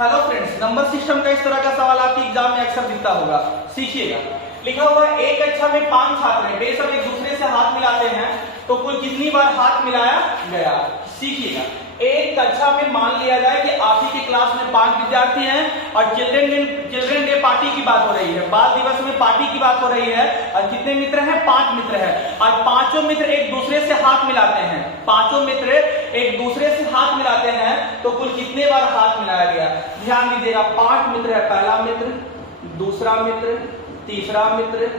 Hello friends, number system का इस तरह का सवाल आपके एग्जाम में अक्सर दिखता होगा। सीखिएगा। लिखा हुआ है एक कक्षा में 5 छात्र हैं, वे सब एक दूसरे से हाथ मिलाते हैं तो कुल कितनी बार हाथ मिलाया गया। सीखिएगा। एक कक्षा में मान लिया जाए कि आप ही की क्लास में 5 विद्यार्थी हैं और चिल्ड्रन डे पार्टी की बात हो रही है, बाल दिवस में पार्टी की बात हो रही है और कितने मित्र हैं, 5 मित्र हैं और पांचों मित्र एक दूसरे से हाथ मिलाते हैं। पांचों मित्र एक दूसरे से हाथ मिलाते हैं तो कुल कितने बार हाथ मिलाया गया। ध्यान दीजिएगा, 5 मित्र है, पहला मित्र, दूसरा मित्र, तीसरा मित्र,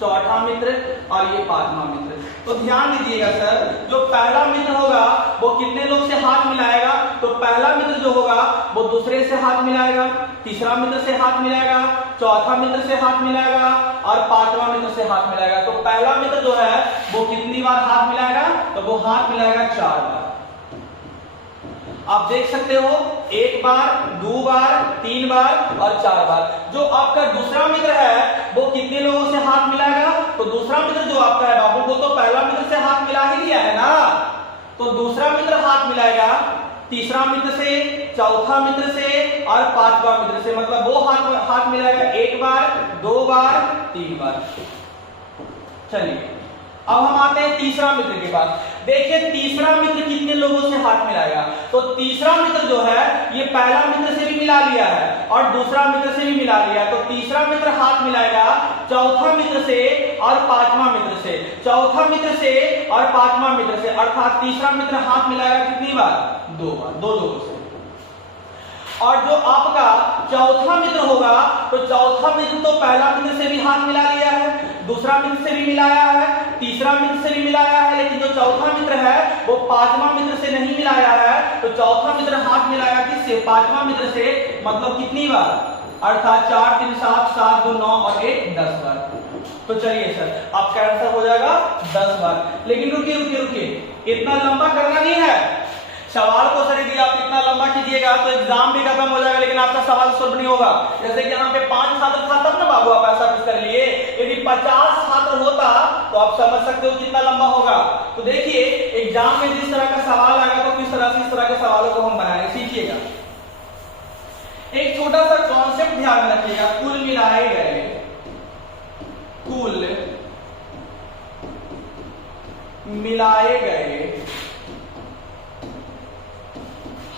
चौथा मित्र और ये 5वां मित्र। तो ध्यान दीजिएगा सर, जो पहला मित्र होगा वो कितने लोग से हाथ मिलाएगा, तो पहला मित्र जो होगा वो दूसरे से हाथ मिलाएगा, तीसरा मित्र से हाथ मिलाएगा, चौथा मित्र से हाथ मिलाएगा और 5वां मित्र से हाथ मिलाएगा। तो पहला मित्र जो है वो कितनी बार हाथ मिलाएगा, तो वो हाथ मिलाएगा 4 बार। आप देख सकते हो, 1 बार, 2 बार, 3 बार और 4 बार। जो आपका दूसरा मित्र है वो कितने लोगों से हाथ मिलाएगा, तो दूसरा मित्र जो आपका है बाबू, वो तो पहला मित्र से हाथ मिला ही लिया है ना, तो दूसरा मित्र हाथ मिलाएगा तीसरा मित्र से, चौथा मित्र से और 5वां मित्र से। मतलब वो हाथ मिलाएगा 1 बार, 2 बार, 3 बार। चलिए अब हम आते हैं तीसरा मित्र के पास। देखिए तीसरा मित्र कितने लोगों से हाथ मिलाएगा, तो तीसरा मित्र जो है ये पहला मित्र से भी मिला लिया है और दूसरा मित्र से भी मिला लिया है। तो तीसरा मित्र हाथ मिलाएगा चौथा मित्र से और 5वां मित्र से, चौथा मित्र से और 5वां मित्र से, अर्थात तीसरा मित्र हाथ मिलाएगा कितनी बार, 2 बार, 2 लोगों से। और जो आपका चौथा मित्र होगा तो चौथा मित्र तो पहला मित्र से भी हाथ मिला लिया है, दूसरा मित्र से भी मिलाया है, तीसरा मित्र से भी मिलाया है, लेकिन जो चौथा मित्र है वो 5वां मित्र से नहीं मिलाया है। तो चौथा मित्र हाथ मिलाया किससे, 5वां मित्र से। मतलब कितनी बार, अर्थात 4 3 7 7 2 9 और 1 10 बार। तो चलिए सर आपका आंसर हो जाएगा 10 बार। लेकिन रुकिए रुकिए रुकिए, इतना लंबा करना नहीं है सवाल को। सर यदि आप इतना लंबा कीजिएगा तो एग्जाम भी खत्म हो जाएगा लेकिन आपका सवाल सॉल्व नहीं होगा। जैसे कि यहाँ पे 5 छात्र था तब ना बाबू आप ऐसा कुछ कर लिए, यदि 50 छात्र होता तो आप समझ सकते हो कितना लंबा होगा। तो देखिए एग्जाम में जिस तरह का सवाल आएगा तो किस तरह से इस तरह के सवालों को हम बनाएंगे, सीखिएगा। एक छोटा सा कॉन्सेप्ट ध्यान में रखिएगा, कुल मिलाए गए, कुल मिलाए गए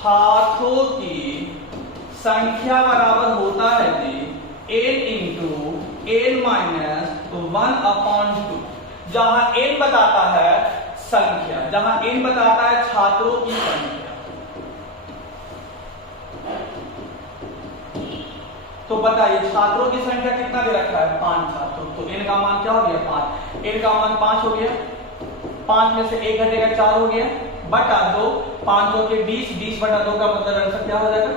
हाथों की संख्या बराबर होता है कि n इंटू n माइनस 1/2। जहां n बताता है संख्या, जहां n बताता है छात्रों की संख्या, तो बताइए छात्रों की संख्या कितना दे रखा है, 5 छात्रों। तो n का मान क्या हो गया, 5। n का मान 5 हो गया, 5 में से 1 घटेगा 4 हो गया, बटा 2, 5 2 के 20, 20 बटा 2 का मतलब आंसर क्या हो जाएगा।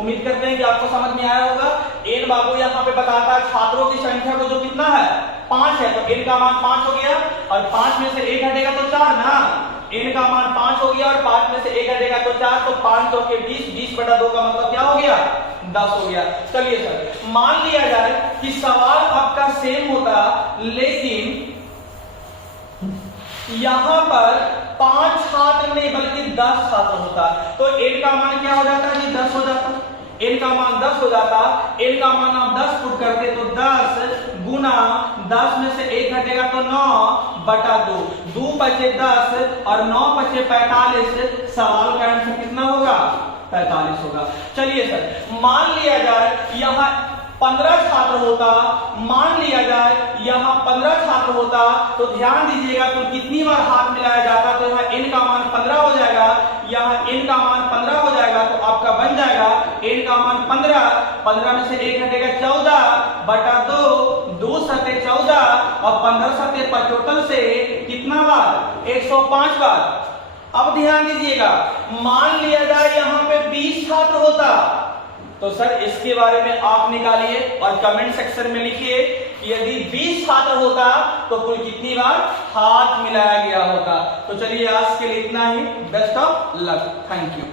उम्मीद करते हैं कि आपको समझ में आया होगा। n बाबू यहाँ पे बताता है छात्रों की संख्या को जो कितना है, 5 है, तो n का मान 5 हो गया और 5 में से 1 घटेगा तो 4 ना, n का मान 5 हो गया और 5 में से 1 घटेगा तो 4, तो 5 2 के 20, 20 बटा 2 का मतलब क्या हो गया, 10 हो गया। चलिए सर मान लिया जाए कि सवाल आपका सेम होता लेकिन यहां पर 5 छात्र नहीं बल्कि 10 छात्र होता, तो n का मान क्या हो जाता है जी, 10 हो जाता। n का मान 10 हो जाता, n का मान आप 10 पुट करते तो 10 गुना 10 में से 1 घटेगा तो 9 बटा 2, 2 बचे 10 और 9 बचे 45। सवाल का आंसर कितना होगा, 45 होगा। चलिए सर मान लिया जाए यहां 15 छात्र होता, मान लिया जाए यहां 15 छात्र होता, तो ध्यान दीजिएगा तो कितनी बार हाथ मिलाया जाता, तो यहाँ n का मान 15 हो जाएगा, यहाँ n का मान 15 हो जाएगा, तो आपका बन जाएगा n का मान 15, 15 में से 1 घटेगा 14 बटा 2, 2 सते 14 और 15 सते 75 से कितना बार, 105 बार। अब ध्यान दीजिएगा, मान लिया जाए यहाँ पे 20 छात्र होता, तो सर इसके बारे में आप निकालिए और कमेंट सेक्शन में लिखिए यदि 20 छात्र होता तो कुल कितनी बार हाथ मिलाया गया होता। तो चलिए आज के लिए इतना ही, best of luck, thank you.